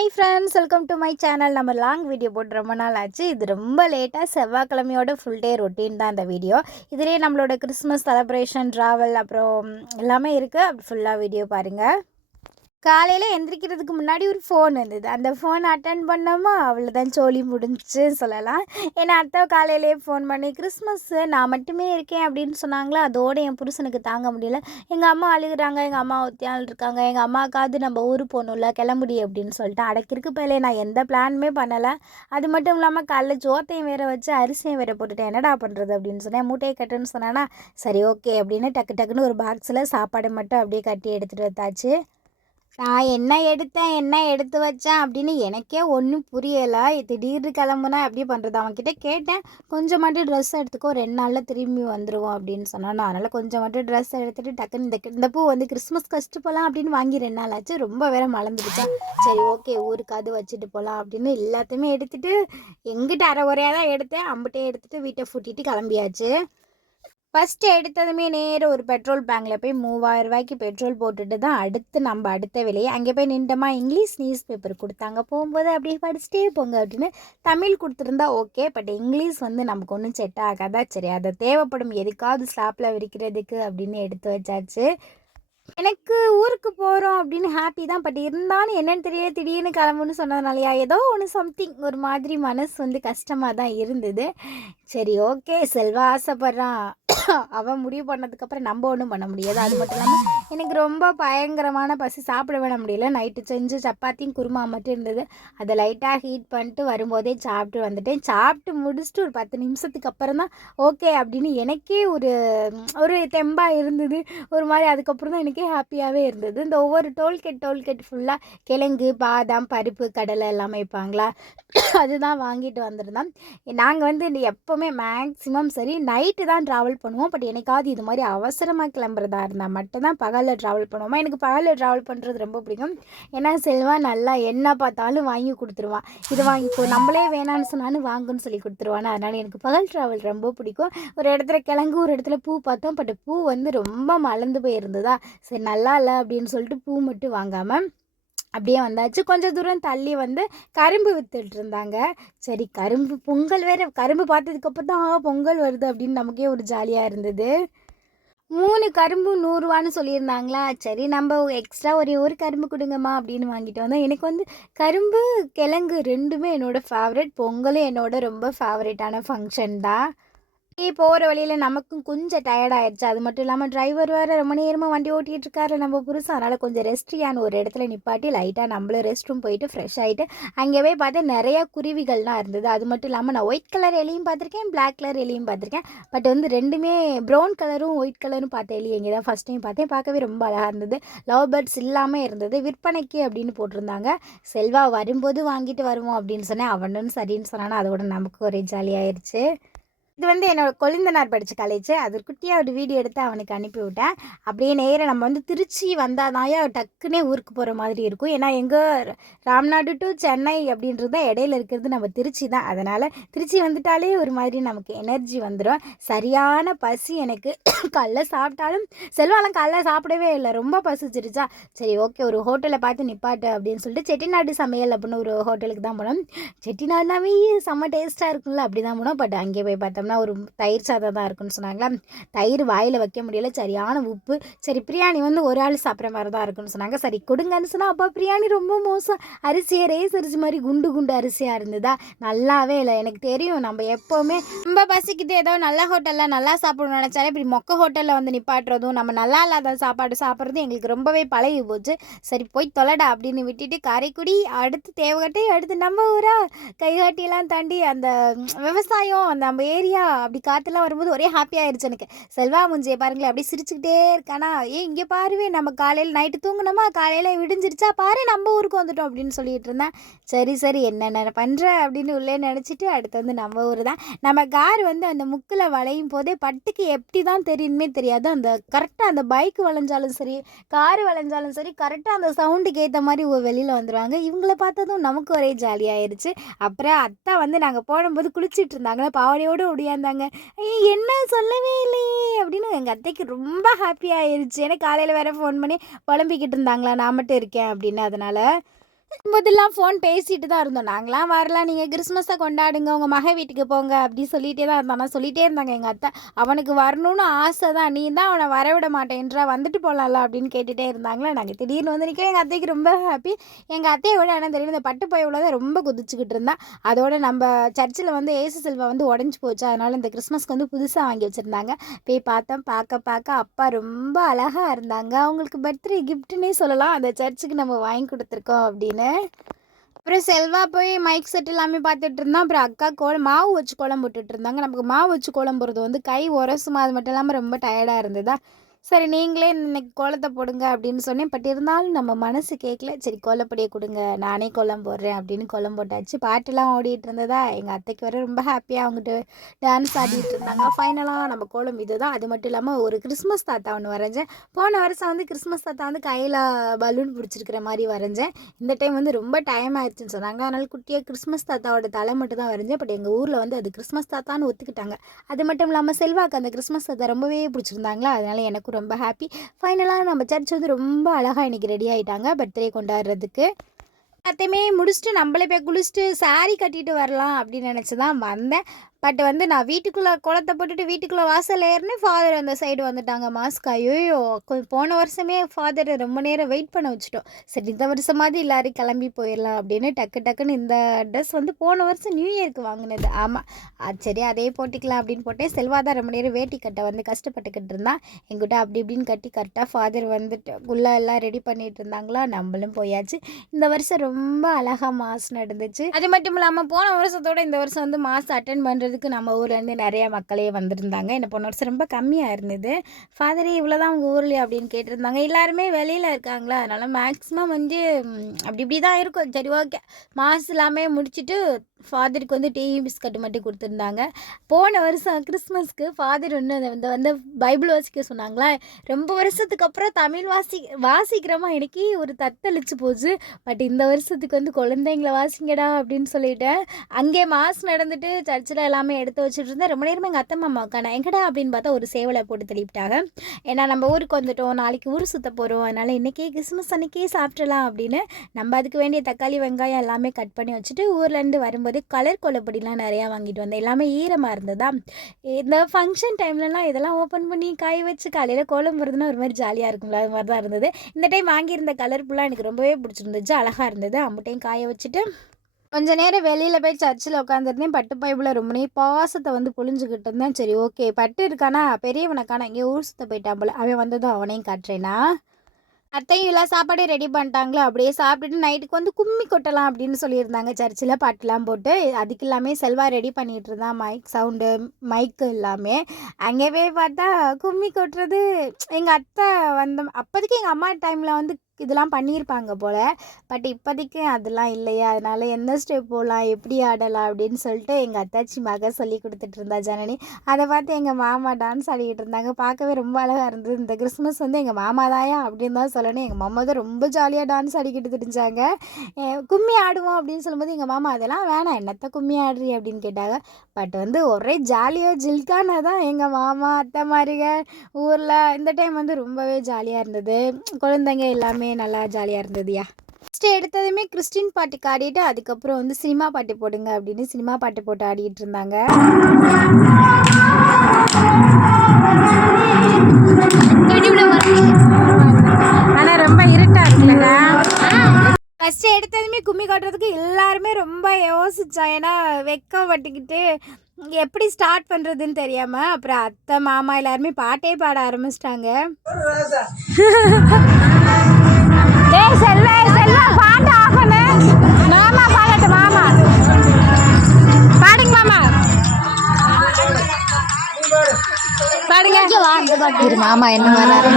Hi friends, welcome to my channel. நம்ம long video போட்டு ரொம்ப நாள் ஆச்சு. இது ரொம்ப லேட்டாக செவ்வாய்க்கிழமையோட ஃபுல் டே ரொட்டீன் தான் இந்த வீடியோ. இதிலே நம்மளோட கிறிஸ்மஸ் செலப்ரேஷன், ட்ராவல், அப்புறம் எல்லாமே இருக்குது. அப்படி ஃபுல்லாக வீடியோ பாருங்கள். காலையில் எந்திரிக்கிறதுக்கு முன்னாடி ஒரு ஃபோன் வந்தது. அந்த ஃபோன் அட்டன் பண்ணோமா, அவ்வளோதான், சோலி முடிஞ்சுன்னு சொல்லலாம். ஏன்னா அத்தை காலையிலே ஃபோன் பண்ணி கிறிஸ்மஸ்ஸு நான் மட்டுமே இருக்கேன் அப்படின்னு சொன்னாங்களா, அதோடு என் புருஷனுக்கு தாங்க முடியல. எங்கள் அம்மா அழுகுறாங்க, எங்கள் அம்மா ஒத்தியால் இருக்காங்க, எங்கள் அம்மாவுக்காவது நம்ம ஊர் போகணும்ல, கிளம்புடி அப்படின்னு சொல்லிட்டு அடக்கிருக்கு. பயிலே நான் எந்த பிளானுமே பண்ணலை. அது மட்டும் இல்லாமல் காலைல சோத்தையும் வேற வச்சு அரிசியும் வேற போட்டுட்டேன். என்னடா பண்ணுறது அப்படின்னு சொன்னேன். மூட்டையை கட்டுன்னு சொன்னேன்னா, சரி ஓகே அப்படின்னு டக்கு டக்குன்னு ஒரு பாக்ஸில் சாப்பாடு மட்டும் அப்படியே கட்டி எடுத்துகிட்டு வந்தாச்சு. நான் என்ன எடுத்து வச்சேன் அப்படின்னு எனக்கே ஒன்றும் புரியலை. திடீர்னு கிளம்புனா எப்படி பண்ணுறது? அவன்கிட்ட கேட்டேன், கொஞ்சம் மட்டும் ட்ரெஸ் எடுத்துக்கோ, 2 நாளில் திரும்பி வந்துடுவோம் அப்படின்னு சொன்னான். அதனால் கொஞ்சம் மட்டும் ட்ரெஸ் எடுத்துகிட்டு டக்குன்னு இந்த பூ வந்து கிறிஸ்மஸ் கழிச்சிட்டு போகலாம் அப்படின்னு வாங்கி 2 நாள் ஆச்சு. ரொம்ப வேற மறந்துடுச்சா, சரி ஓகே ஊருக்கு அது வச்சுட்டு போகலாம் அப்படின்னு எல்லாத்தையுமே எடுத்துகிட்டு எங்கிட்ட அரை குறையாக தான் எடுத்தேன். அம்பிட்டே எடுத்துகிட்டு வீட்டை பூட்டிட்டு கிளம்பியாச்சு. ஃபஸ்ட்டு எடுத்ததுமே நேராக ஒரு பெட்ரோல் பேங்கில் போய் 3000 ரூபாய்க்கு பெட்ரோல் போட்டுட்டு தான் அடுத்த வேலையை அங்கே போய் நின்றமா. இங்கிலீஷ் நியூஸ் பேப்பர் கொடுத்தாங்க. போகும்போது அப்படியே படிச்சுட்டே போங்க அப்படின்னு. தமிழ் கொடுத்துருந்தா ஓகே, பட் இங்கிலீஷ் வந்து நமக்கு ஒன்றும் செட் ஆகாதா. சரி, அதை தேவைப்படும் எதுக்காவது ஸ்லாப்பில் விரிக்கிறதுக்கு அப்படின்னு எடுத்து வச்சாச்சு. எனக்கு ஊருக்கு போகிறோம் அப்படின்னு ஹாப்பி தான், பட் இருந்தாலும் என்னென்னு தெரியல, திடீர்னு கிளம்புன்னு சொன்னதுனாலயா ஏதோ ஒன்று சம்திங் ஒரு மாதிரி மனசு வந்து கஷ்டமாக தான் இருந்தது. சரி ஓகே, செல்வா ஆசைப்பட்றான், அவன் முடிவு பண்ணதுக்கப்புறம் நம்ம ஒன்றும் பண்ண முடியாது. அது மட்டும் இல்லாமல் எனக்கு ரொம்ப பயங்கரமான பசி, சாப்பிட விட முடியல. நைட்டு செஞ்சு சப்பாத்தியும் குருமா மட்டும் இருந்தது. அதை லைட்டாக ஹீட் பண்ணிட்டு வரும்போதே சாப்பிட்டு வந்துட்டேன். சாப்பிட்டு முடிச்சுட்டு ஒரு 10 நிமிஷத்துக்கு அப்புறம் தான் ஓகே அப்படின்னு எனக்கே ஒரு தெம்பாக இருந்தது. ஒரு மாதிரி அதுக்கப்புறம் தான் எனக்கே ஹாப்பியாகவே இருந்தது. இந்த ஒவ்வொரு டோல்கேட் ஃபுல்லாக கிழங்கு, பாதாம், பருப்பு, கடலை எல்லாமே வைப்பாங்களா, அதுதான் வாங்கிட்டு வந்திருந்தோம். நாங்கள் வந்து எப்போவுமே மேக்ஸிமம் சரி நைட்டு தான் ட்ராவல் பண்ணுவோம். பட் எனக்காவது இது மாதிரி அவசரமாக கிளம்புறதா இருந்தால் மட்டும்தான் பகலில் ட்ராவல் பண்ணுவோமா. எனக்கு பகலில் ட்ராவல் பண்ணுறது ரொம்ப பிடிக்கும். ஏன்னா செல்வா நல்லா என்ன பார்த்தாலும் வாங்கி கொடுத்துருவான். இது வாங்கிக்கோ, நம்மளே வேணான்னு சொன்னாலும் வாங்குன்னு சொல்லி கொடுத்துருவானு. அதனால் எனக்கு பகல் ட்ராவல் ரொம்ப பிடிக்கும். ஒரு இடத்துல கிழங்கு, ஒரு இடத்துல பூ பார்த்தோம். பட் பூ வந்து ரொம்ப மலர்ந்து போயிருந்ததா, சரி நல்லா இல்லை அப்படின்னு சொல்லிட்டு பூ மட்டும் வாங்காமல் அப்படியே வந்தாச்சு. கொஞ்சம் தூரம் தள்ளி வந்து கரும்பு வித்துட்டு இருந்தாங்க. சரி கரும்பு பொங்கல் வேறு, கரும்பு பார்த்ததுக்கப்புறம் தான் பொங்கல் வருது அப்படின்னு நமக்கே ஒரு ஜாலியாக இருந்தது. 3 கரும்பு 100 ரூபான்னு சொல்லியிருந்தாங்களா, சரி நம்ம எக்ஸ்ட்ரா ஒரே ஒரு கரும்பு கொடுங்கம்மா அப்படின்னு வாங்கிட்டு வந்தோம். எனக்கு வந்து கரும்பு, கிழங்கு ரெண்டுமே என்னோடய ஃபேவரெட். பொங்கலும் என்னோட ரொம்ப ஃபேவரட்டான ஃபங்க்ஷன் தான். போகிற வழியில் நமக்கும் கொஞ்சம் டயர்ட் ஆயிடுச்சு. அது மட்டும் இல்லாமல் டிரைவர் வேறு ரொம்ப நேரமாக வண்டி ஓட்டிகிட்டு இருக்காரு நம்ம புருஷன். அதனால் கொஞ்சம் ரெஸ்ட்ரியான ஒரு இடத்துல நிப்பாட்டி லைட்டாக நம்மளும் ரெஸ்ட் ரூம் போயிட்டு ஃப்ரெஷ் ஆகிட்டு அங்கே போய் பார்த்தா நிறையா குருவிகள்லாம் இருந்தது. அது மட்டும் இல்லாமல் நான் ஒயிட் கலர் எலியும் பார்த்துருக்கேன், பிளாக் கலர் எலியும் பார்த்துருக்கேன். பட் வந்து ரெண்டுமே ப்ரௌன் கலரும் ஒயிட் கலரும் பார்த்த எலி எங்கே தான் ஃபஸ்ட் டைம் பார்த்தேன். பார்க்கவே ரொம்ப அழகாக இருந்தது. லவ் பேர்ட்ஸ் இல்லாமல் இருந்தது, விற்பனைக்கு அப்படின்னு போட்டிருந்தாங்க. செல்வா வரும்போது வாங்கிட்டு வருவோம் அப்படின்னு சொன்னேன். அவனும் சரின்னு சொன்னானா, அதோட நமக்கு ஒரே ஜாலியாகிடுச்சு. இது வந்து என்னோடய கொழுந்தனார் படித்த காலேஜ். அது குட்டியாக ஒரு வீடியோ எடுத்து அவனுக்கு அனுப்பி விட்டேன். அப்படியே நேராக நம்ம வந்து திருச்சி வந்தால் தான்யா டக்குனே ஊருக்கு போகிற மாதிரி இருக்கும். ஏன்னா எங்கள் ராம்நாடு டு சென்னை அப்படின்றது தான் இடையில இருக்கிறது நம்ம திருச்சி தான். அதனால் திருச்சி வந்துட்டாலே ஒரு மாதிரி நமக்கு எனர்ஜி வந்துடும். சரியான பசி எனக்கு. காலைல சாப்பிட்டாலும் செல்வாலாம் காலைல சாப்பிடவே இல்லை, ரொம்ப பசிச்சிருச்சா. சரி ஓகே, ஒரு ஹோட்டலை பார்த்து நிப்பாட்டு அப்படின்னு சொல்லிட்டு செட்டிநாடு சமையல் அப்படின்னு ஒரு ஹோட்டலுக்கு தான் போனோம். செட்டிநாடுனாவே செம்ம டேஸ்ட்டாக இருக்கும்ல, அப்படி தான் போனோம். பட் அங்கே போய் பார்த்தோம்னா ஒரு தயிர் சாதம் தான் இருக்குன்னு சொன்னாங்களா. தயிர் வாயில் வைக்க முடியல, சரியான உப்பு. சரி பிரியாணி வந்து ஒரு ஆள் சாப்பிட்ற மாதிரி தான் இருக்குன்னு சொன்னாங்க. சரி கொடுங்கன்னு சொன்னால், அப்போ பிரியாணி ரொம்ப மோசம், அரிசியை ரேஸ் அரிசி மாதிரி குண்டு குண்டு அரிசியாக இருந்ததா, நல்லாவே இல்லை. எனக்கு தெரியும் நம்ம எப்போவுமே ரொம்ப பசிக்கிட்டு ஏதோ நல்ல ஹோட்டலில் நல்லா சாப்பிடணும்னு நினச்சாலே இப்படி மொக்க ஹோட்டலில் வந்து நிப்பாட்டுறதும், நம்ம நல்லா இல்லாத சாப்பாடு சாப்பிட்றதும் எங்களுக்கு ரொம்பவே பழகி போச்சு. சரி போய் தொலைடா அப்படின்னு விட்டுட்டு காரைக்குடி, அடுத்து தேவகட்டை, அடுத்து நம்ம ஊரா கைகாட்டியெல்லாம் தாண்டி அந்த விவசாயம், அந்த நம்ம ஏரியா அப்படி காற்றுலாம் வரும்போது ஒரே ஹாப்பியாகிடுச்சு எனக்கு. செல்வா முஞ்சியை பாருங்களேன், அப்படியே சிரிச்சுக்கிட்டே இருக்கானா. இங்கே பாருவே, நம்ம காலையில் நைட்டு தூங்கினோமா, காலையில் விடிஞ்சிருச்சா பாரு, நம்ம ஊருக்கு வந்துட்டோம் அப்படின்னு சொல்லிட்டு இருந்தேன். சரி என்னென்ன பண்ணுற அப்படின்னு உள்ளே நினச்சிட்டு அடுத்து வந்து நம்ம ஊர் தான். நம்ம கார் வந்து அந்த முக்கில் வளையும் போதே பட்டுக்கு எப்படி தான் தெரியுமே தெரியாது. அந்த கரெக்டாக அந்த பைக் வளைஞ்சாலும் சரி, கார் வளைஞ்சாலும் சரி, கரெக்டாக அந்த சவுண்டுக்கு ஏற்ற மாதிரி வெளியில் வந்துடுவாங்க. இவங்கள பார்த்ததும் நமக்கு ஒரே ஜாலியாகிடுச்சு. அப்புறம் அத்தா வந்து நாங்கள் போடும்போது குளிச்சுட்டு இருந்தாங்களே, பாவடையோடு ஒடியாந்தாங்க. என்ன சொல்லவே இல்லையே அப்படின்னு எங்கள் அத்தைக்கு ரொம்ப ஹாப்பியாகிருச்சு. ஏன்னா காலையில் வேறு ஃபோன் பண்ணி புலம்பிக்கிட்டு இருந்தாங்களா, நான் மட்டும் இருக்கேன் அப்படின்னு. அதனால் போதெல்லாம் ஃபோன் பேசிட்டு தான் இருந்தோம். நாங்களாம் வரல, நீங்கள் கிறிஸ்மஸை கொண்டாடுங்க, உங்கள் மக வீட்டுக்கு போங்க அப்படி சொல்லிகிட்டே தான் இருந்தோம். ஆனால் சொல்லிகிட்டே இருந்தாங்க எங்கள் அத்தை, அவனுக்கு வரணும்னு ஆசை தான், நீ தான் அவனை வரவிட மாட்டேன்றா, வந்துட்டு போகலாம்ல அப்படின்னு கேட்டுகிட்டே இருந்தாங்களே. நாங்கள் திடீர்னு வந்து நிற்க எங்கள் அத்தைக்கு ரொம்ப ஹாப்பி. எங்கள் அத்தையை விட என்ன தெரியும், இந்த பட்டு போயவில் தான் ரொம்ப குதிச்சுக்கிட்டு இருந்தான். அதோட நம்ம சர்ச்சில் வந்து ஏசு செல்வா வந்து உடஞ்சி போச்சு, அதனால் இந்த கிறிஸ்மஸ்க்கு வந்து புதுசாக வாங்கி வச்சுருந்தாங்க. போய் பார்த்தோம். பார்க்க அப்பா ரொம்ப அழகாக இருந்தாங்க. அவங்களுக்கு பர்த்டே கிஃப்ட்டுன்னே சொல்லலாம், அந்த சர்ச்சுக்கு நம்ம வாங்கி கொடுத்துருக்கோம் அப்படின்னு. அப்புறம் செல்வா போய் மைக் செட் எல்லாமே பார்த்துட்டு இருந்தான். அப்புறம் அக்கா மாவு வச்சு கோலம் போட்டுட்டு இருந்தாங்க. நமக்கு மாவு வச்சு கோலம் போடுறது வந்து கை உரசுமா, அது மட்டும் இல்லாமல் ரொம்ப டயர்டாக இருந்ததா. சரி நீங்களே இன்னைக்கு கோலத்தை போடுங்க அப்படின்னு சொன்னேன். பட் இருந்தாலும் நம்ம மனசு கேட்கல. சரி கோலப்பொடியை கொடுங்க, நானே கோலம் போடுறேன் அப்படின்னு கோலம் போட்டாச்சு. பாட்டுலாம் ஓடிட்டு இருந்ததா, எங்கள் அத்தைக்கு வர ரொம்ப ஹாப்பியாக அவங்ககிட்ட டான்ஸ் ஆடிட்டு இருந்தாங்க. ஃபைனலாக நம்ம கோலம் இது தான். அது மட்டும் இல்லாமல் ஒரு கிறிஸ்மஸ் தாத்தா ஒன்று வரைஞ்சேன். போன வருஷம் வந்து கிறிஸ்மஸ் தாத்தா வந்து கையில் பலூன் பிடிச்சிருக்கிற மாதிரி வரைஞ்சேன். இந்த டைம் வந்து ரொம்ப டைம் ஆயிடுச்சுன்னு சொன்னாங்க, அதனால் குட்டியாக கிறிஸ்மஸ் தாத்தாவோட தலை மட்டும் தான் வரைஞ்சேன். பட் எங்கள் ஊரில் வந்து அது கிறிஸ்மஸ் தாத்தான்னு ஒத்துக்கிட்டாங்க. அது மட்டும் இல்லாமல் செல்வாக்கு அந்த கிறிஸ்மஸ் தாத்தா ரொம்பவே பிடிச்சிருந்தாங்களா, அதனால் எனக்கு ரொம்ப ஹாப்பி. ஃபைனலாக நம்ம சர்ச் வந்து ரொம்ப அழகாக இன்றைக்கி ரெடி ஆகிட்டாங்க பர்த்டே கொண்டாடுறதுக்கு. எல்லாத்தையுமே முடிச்சுட்டு நம்மளே போய் குளிச்சுட்டு சாரீ கட்டிட்டு வரலாம் அப்படின்னு நினச்சி தான் வந்தேன். பட் வந்து நான் வீட்டுக்குள்ளே குளத்தை போட்டுட்டு வீட்டுக்குள்ளே வாசல் ஏறினே ஃபாதர் அந்த சைடு வந்துட்டாங்க மாஸ்க். ஐயோ போன வருஷமே ஃபாதரை ரொம்ப நேரம் வெயிட் பண்ண வச்சுட்டோம். சரி இந்த வருஷமாவது எல்லோரும் கிளம்பி போயிடலாம் அப்படின்னு டக்குன்னு இந்த ட்ரெஸ் வந்து போன வருஷம் நியூ இயருக்கு வாங்கினது. ஆமாம், அது சரி அதே போட்டுக்கலாம் அப்படின்னு போட்டேன். செல்வாதான் ரொம்ப நேரம் வேட்டி கட்ட வந்து கஷ்டப்பட்டுக்கிட்டு இருந்தான். எங்கிட்ட அப்படி இப்படின்னு கட்டி கரெக்டாக ஃபாதர் வந்துட்டு உள்ளே எல்லாம் ரெடி பண்ணிட்டு இருந்தாங்களா, நம்மளும் போயாச்சு. இந்த வருஷம் ரொம்ப அழகாக மாஸ் நடந்துச்சு. அது மட்டும் இல்லாமல் போன வருஷத்தோட இந்த வருஷம் வந்து மாஸ் அட்டன் பண்ணுறது நம்ம ஊர்லேருந்து நிறையா மக்களே வந்திருந்தாங்க. என்ன போன வருஷம் ரொம்ப கம்மியாக இருந்தது. ஃபாதரே இவ்வளோதான் உங்கள் ஊர்லேயே அப்படின்னு கேட்டிருந்தாங்க. எல்லாருமே வெளியில் இருக்காங்களா, அதனால் மேக்ஸிமம் வந்து அப்படி இப்படி தான் இருக்கும். சரி ஓகே, மாஸ் எல்லாமே முடிச்சுட்டு ஃபாதருக்கு வந்து டீ பிஸ்கட் மட்டும் கொடுத்துருந்தாங்க. போன வருஷம் கிறிஸ்மஸ்க்கு ஃபாதர் ஒன்று வந்து பைபிள் வாசிக்க சொன்னாங்களா, ரொம்ப வருஷத்துக்கு அப்புறம் தமிழ் வாசிக்கிறோமா எனக்கு ஒரு தத்தளிச்சு போச்சு. பட் இந்த வருஷத்துக்கு வந்து குழந்தைங்கள வாசிங்கடா அப்படின்னு சொல்லிட்டேன். அங்கே மாஸ் நடந்துட்டு சர்ச்சில் எல்லாமே எடுத்து வச்சுட்டு இருந்தேன். ரொம்ப நேரமாக எங்கள் அத்தை மாமா உட்காந்து எங்கடா அப்படின்னு பார்த்தா ஒரு சேவலை போட்டு தெளிவிட்டாங்க. ஏன்னா நம்ம ஊருக்கு வந்துட்டோம், நாளைக்கு ஊர் சுற்ற போகிறோம், அதனால் இன்றைக்கே கிறிஸ்மஸ் அன்றைக்கே சாப்பிட்றலாம் அப்படின்னு நம்ம அதுக்கு வேண்டிய தக்காளி வெங்காயம் எல்லாமே கட் பண்ணி வச்சுட்டு ஊர்லேருந்து வரும்போது கலர் கோலப்பொடிலாம் நிறையா வாங்கிட்டு வந்தேன். எல்லாமே ஈரமாக இருந்ததா. இந்த ஃபங்க்ஷன் டைம்லலாம் இதெல்லாம் ஓப்பன் பண்ணி காய வச்சு காலையில் கோலம் போடுறதுன்னா ஒரு மாதிரி ஜாலியாக இருக்கும்ல, அது மாதிரி தான் இருந்தது. இந்த டைம் வாங்கியிருந்த கலர்ஃபுல்லாக எனக்கு ரொம்பவே பிடிச்சிருந்துச்சு, அழகாக இருந்தது. அம்புட்டையும் காய வச்சுட்டு கொஞ்ச நேரம் வெளியில் போய் சர்ச்சில் உட்காந்துருந்தேன். பட்டு பைபிளில் ரொம்ப நேரம் பாசத்தை வந்து புழிஞ்சுக்கிட்டு இருந்தேன். சரி ஓகே, பட்டு இருக்கானா பெரியவனுக்கானா இங்கே ஊர் சுற்ற போயிட்டான் போல, அவன் வந்ததும் அவனையும் காட்டுறேன்னா. அத்தையும் எல்லாம் சாப்பாடே ரெடி பண்ணிட்டாங்களோ, அப்படியே சாப்பிட்டுட்டு நைட்டுக்கு வந்து கும்மி கொட்டலாம் அப்படின்னு சொல்லியிருந்தாங்க சர்ச்சில், பாட்டெலாம் போட்டு. அதுக்கு எல்லாமே செல்வா ரெடி பண்ணிகிட்டு இருந்தான், மைக் சவுண்டு மைக்கு எல்லாமே. அங்கே போய் பார்த்தா கும்மி கொட்டுறது எங்கள் அத்தை அப்போதைக்கு எங்கள் அம்மா டைமில் வந்து இதெல்லாம் பண்ணியிருப்பாங்க போல். பட் இப்போதைக்கு அதெல்லாம் இல்லையா, அதனால் எந்த ஸ்டெப் போடலாம், எப்படி ஆடலாம் அப்படின்னு சொல்லிட்டு எங்கள் அத்தாச்சி மக சொல்லி கொடுத்துட்டு இருந்தா ஜனனி. அதை பார்த்து எங்கள் மாமா டான்ஸ் ஆடிக்கிட்டு இருந்தாங்க. பார்க்கவே ரொம்ப அழகாக இருந்தது. இந்த கிறிஸ்மஸ் வந்து எங்கள் மாமா தாயா அப்படின்னு தான் சொல்லணும். எங்கள் மாமா தான் ரொம்ப ஜாலியாக டான்ஸ் ஆடிக்கிட்டு தெரிஞ்சாங்க. கும்மி ஆடுவோம் அப்படின்னு சொல்லும்போது எங்கள் மாமா அதெல்லாம் வேணாம், என்னத்த கும்மி ஆடுறி அப்படின்னு கேட்டாங்க. பட் வந்து ஒரே ஜாலியாக ஜில்கானா தான் எங்கள் மாமா அத்தை மாதிரிங்க ஊரில். இந்த டைம் வந்து ரொம்பவே ஜாலியாக இருந்தது. குழந்தைங்க எல்லாமே நல்லா ஜாலியாக இருந்ததுயா. ஃபஸ்ட்டு எடுத்ததுமே கிறிஸ்டின் பாட்டுக்கு ஆடிட்டு அதுக்கப்புறம் வந்து சினிமா பாட்டு போடுங்க அப்படின்னு சினிமா பாட்டு போட்டு ஆடிட்டு இருந்தாங்க. ஆனால் ரொம்ப இருட்டாக இருக்குல்லங்க. ஃபஸ்ட்டு எடுத்ததுமே கும்மி காட்டுறதுக்கு எல்லாருமே ரொம்ப யோசித்தோம். ஏன்னா வெக்கப்பட்டுக்கிட்டு எப்படி ஸ்டார்ட் பண்ணுறதுன்னு தெரியாமல் அப்புறம் அத்தை மாமா எல்லாருமே பாட்டே பாட ஆரம்பிச்சிட்டாங்க. செல்வா பாட்டு ஆஃப் பண்ணு. மாமா பாடட்டு, மாமா பாடுங்க, மாமா பாடுங்க. மாமா என்ன வராரு.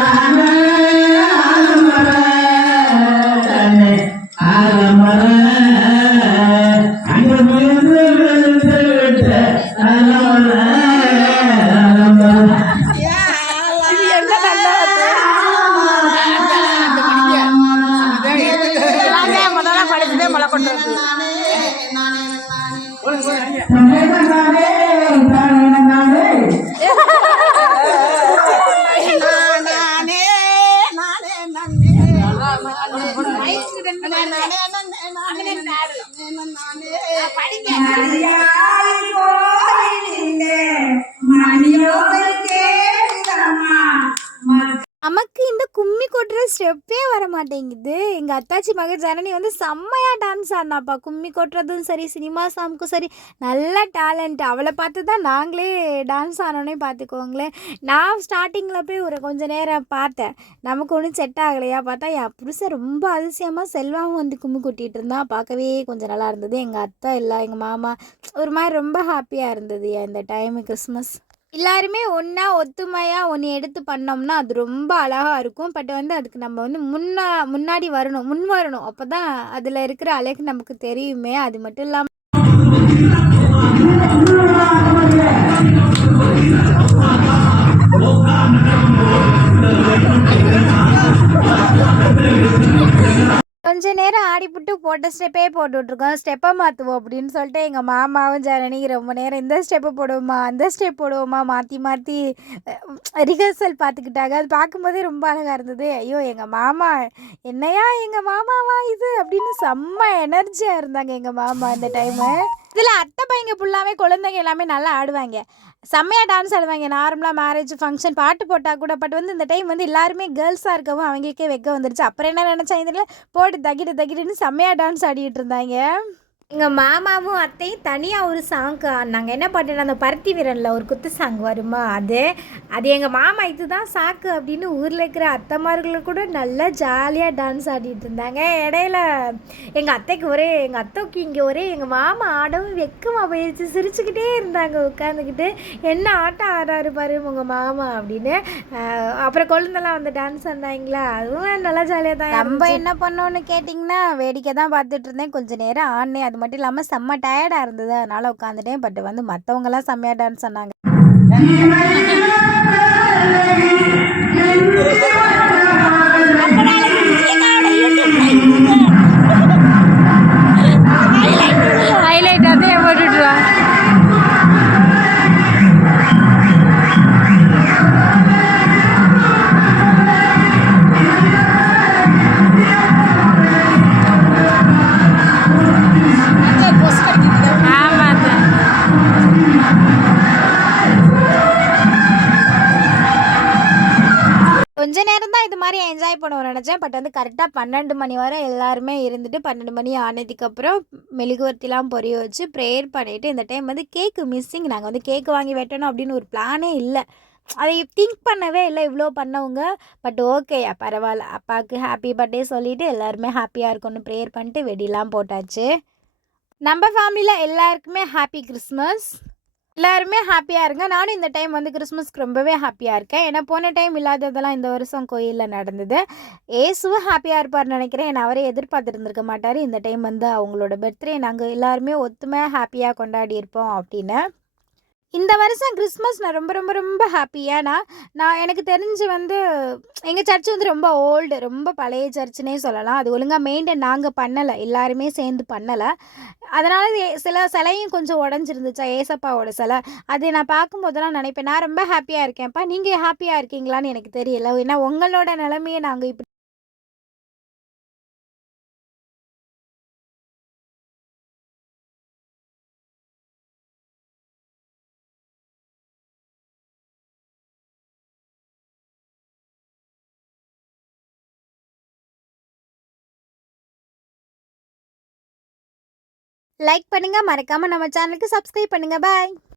மரியாதை கோயிலிலே மணியோசை கேட்குதம்மா. நமக்கு இந்த கும்மி கொட்டுற ஸ்டெப்பே வர மாட்டேங்குது. எங்கள் அத்தாச்சி மக ஜனனி வந்து செம்மையாக டான்ஸ் ஆடினாப்பா. கும்மி கொட்டுறதும் சரி, சினிமா சாங்க்கும் சரி, நல்ல டேலண்ட். அவளை பார்த்து தான் நாங்களே டான்ஸ் ஆனோன்னே பார்த்துக்கோங்களேன். நான் ஸ்டார்டிங்கில் போய் ஒரு கொஞ்சம் நேரம் பார்த்தேன். நமக்கு ஒன்றும் செட் ஆகலையா, பார்த்தா என் புருஷன் ரொம்ப அதிசயமாக செல்வாவும் வந்து கும்மி கொட்டிகிட்டு இருந்தான். பார்க்கவே கொஞ்சம் நல்லா இருந்தது. எங்கள் அத்தை இல்லை, எங்கள் மாமா ஒரு மாதிரி ரொம்ப ஹாப்பியாக இருந்தது இந்த டைமு கிறிஸ்மஸ். எல்லாருமே ஒன்றா ஒத்துமையாக ஒன்று எடுத்து பண்ணோம்னா அது ரொம்ப அழகாக இருக்கும். பட் வந்து அதுக்கு நம்ம வந்து முன்னாடி வரணும், முன் வரணும். அப்போ தான் அதில் இருக்கிற அழகு நமக்கு தெரியுமே. அது மட்டும் இல்லாமல் கொஞ்ச நேரம் ஆடிப்புட்டு போட்ட ஸ்டெப்பே போட்டுட்ருக்கோம். ஸ்டெப்பை மாற்றுவோம் அப்படின்னு சொல்லிட்டு எங்கள் மாமாவும் ஜனனி ரொம்ப நேரம் இந்த ஸ்டெப்பு போடுவோமா, அந்த ஸ்டெப் போடுவோமா, மாற்றி மாற்றி ரிஹர்சல் பார்த்துக்கிட்டாங்க. அது பார்க்கும்போதே ரொம்ப அழகாக இருந்தது. ஐயோ எங்கள் மாமா என்னையா எங்கள் மாமாவா இது அப்படின்னு செம்ம எனர்ஜியாக இருந்தாங்க எங்கள் மாமா இந்த டைமு. இதில் அத்தை பையங்க ஃபுல்லாகவே குழந்தைங்க எல்லாமே நல்லா ஆடுவாங்க, செம்மையாக டான்ஸ் ஆடுவாங்க. நார்மலாக மேரேஜ் ஃபங்க்ஷன் பாட்டு போட்டால் கூட. பட் வந்து இந்த டைம் வந்து எல்லாருமே கேர்ள்ஸாக இருக்கவும் அவங்களுக்கே வெக்க வந்துருச்சு. அப்புறம் என்ன நினச்சா இதில் போட்டு தகிடு தகிடுன்னு செம்மையாக டான்ஸ் ஆடிட்டு இருந்தாங்க. எங்கள் மாமாவும் அத்தையும் தனியாக ஒரு சாங்க்கு ஆடினாங்க. என்ன பாட்டுன்னா அந்த பருத்தி வீரனில் ஒரு குத்து சாங் வருமா, அது எங்கள் மாமா இதுதான் சாக்கு அப்படின்னு ஊரில் இருக்கிற அத்தைமார்களை கூட நல்லா ஜாலியாக டான்ஸ் ஆடிட்டு இருந்தாங்க. இடையில எங்கள் அத்தைக்கு இங்கே ஒரே எங்கள் மாமா ஆடவும் வெக்கமாக போயிடுச்சு. சிரிச்சுக்கிட்டே இருந்தாங்க உட்காந்துக்கிட்டு. என்ன ஆட்டம் ஆடாரு பாரு உங்கள் மாமா அப்படின்னு. அப்புறம் குழந்தெல்லாம் வந்து டான்ஸ் ஆடினாங்களா, அதுவும் நல்லா ஜாலியாக தான். நம்ம என்ன பண்ணோன்னு கேட்டிங்கன்னா வேடிக்கை தான் பார்த்துட்டு இருந்தேன். கொஞ்சம் நேரம் ஆடினேன். அது மட்டும் இல்லாமல் செம்ம டயர்டாக இருந்தது, அதனால் உட்காந்துட்டேன். பட் வந்து மற்றவங்கலாம் செம்மையாக டான்ஸ் பண்ணாங்க. ஹைலைட் அதே போட்டுடுவா. கொஞ்ச நேரம் தான் இது மாதிரி என்ஜாய் பண்ணுவோம் நினச்சேன். பட் வந்து கரெக்டாக 12 மணி வரை எல்லாருமே இருந்துட்டு 12 மணி ஆனதுக்கப்புறம் மெழுகுவர்த்திலாம் பொரிய வச்சு ப்ரேயர் பண்ணிவிட்டு இந்த டைம் வந்து கேக்கு மிஸ்ஸிங். நாங்கள் வந்து கேக்கு வாங்கி வெட்டணும் அப்படின்னு ஒரு பிளானே இல்லை. அதை திங்க் பண்ணவே இல்லை இவ்வளோ பண்ணவங்க. பட் ஓகே பரவாயில்ல, அப்பாவுக்கு ஹாப்பி பர்த்டே சொல்லிவிட்டு எல்லாருமே ஹாப்பியாக இருக்கும்னு ப்ரேயர் பண்ணிட்டு வெடிலாம் போட்டாச்சு. நம்ம ஃபேமிலியில் எல்லாருக்குமே ஹாப்பி கிறிஸ்மஸ். எல்லாருமே ஹாப்பியாக இருங்க. நானும் இந்த டைம் வந்து கிறிஸ்மஸ்க்கு ரொம்பவே ஹாப்பியாக இருக்கேன். ஏன்னா போன டைம் இல்லாததெல்லாம் இந்த வருஷம் கோயிலில் நடந்தது. ஏசுவும் ஹாப்பியாக இருப்பார்னு நினைக்கிறேன். ஏன்னா அவரே எதிர்பார்த்துட்டு இருந்திருக்க மாட்டார் இந்த டைம் வந்து அவங்களோட பர்த்டே நாங்கள் எல்லாருமே ஒத்துமையாக ஹாப்பியாக கொண்டாடி இருப்போம் அப்படின்னு. இந்த வருஷம் கிறிஸ்மஸ் நான் ரொம்ப ரொம்ப ரொம்ப ஹாப்பி. ஏன்னா எனக்கு தெரிஞ்சு வந்து எங்கள் சர்ச் வந்து ரொம்ப ஓல்டு, ரொம்ப பழைய சர்ச்சுனே சொல்லலாம். அது ஒழுங்காக மெயின்டைன் நாங்கள் பண்ணலை, எல்லாருமே சேர்ந்து பண்ணலை. அதனால் சில சிலையும் கொஞ்சம் உடஞ்சிருந்துச்சா, ஏசப்பாவோட சிலை. அது நான் பார்க்கும்போதெல்லாம் நினைப்பேன், நான் ரொம்ப ஹாப்பியாக இருக்கேன்ப்பா, நீங்கள் ஹாப்பியாக இருக்கீங்களான்னு எனக்கு தெரியல. ஏன்னா உங்களோட நிலைமையை நாங்கள் இப்படி லைக் பண்ணுங்கள், மறக்காமல் நம்ம சேனலுக்கு சப்ஸ்கிரைப் பண்ணுங்கள். பாய்.